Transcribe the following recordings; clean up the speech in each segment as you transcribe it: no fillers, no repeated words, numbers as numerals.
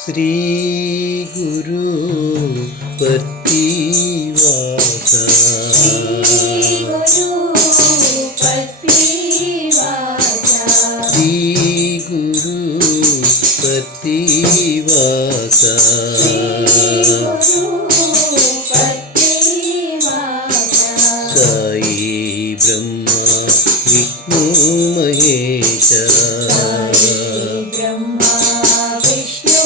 श्री गुरु पतिवास श्री गुरु पतिवास साई ब्रह्मा विष्णु महेश साई ब्रह्मा विष्णु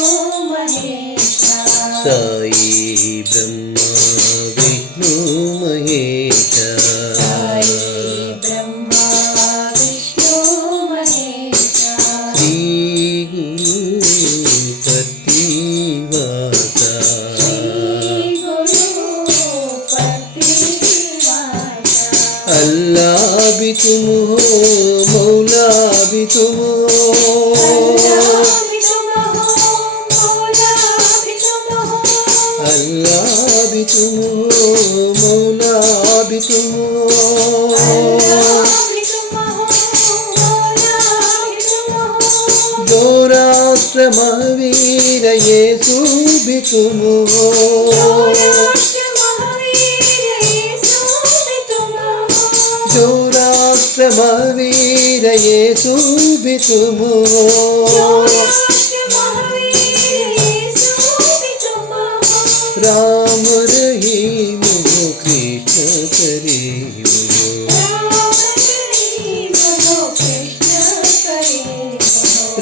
महेश श्री गुरु पतिवास अल्लाह भी तुम हो मौला भी तुम हो अल्लाह भी तुम हो मौला भी तुम हो जो राष्ट्र महावीर यीशु भी तुम हो जो राष्ट्र महावीर यीशु भी तुम हो राम रहीम हो कृष्ण करीम हो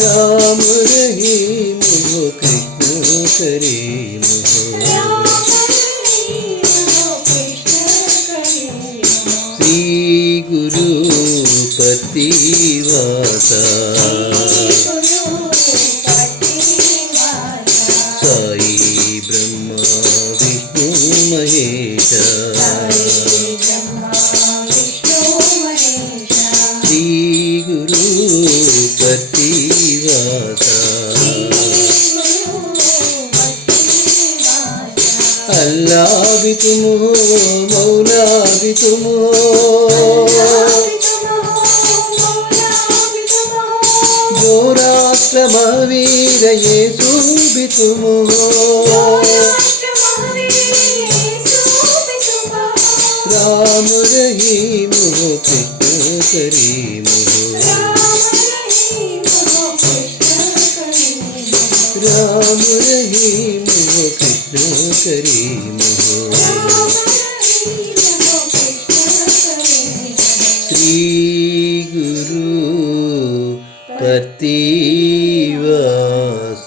राम रहीम हो कृष्ण करीम हो श्री गुरु पतिवास साई ब्रह्मा विष्णु महेश श्री गुरु पतिवास अल्लाह भी तुम हो मौला भी तुम हो जो राष्ट्र महावीर यीशु भी तुम हो राम रहीम हो कृष्ण करीम हो राम रहीम हो कृष्ण करीम हो श्री गुरु पतिवास।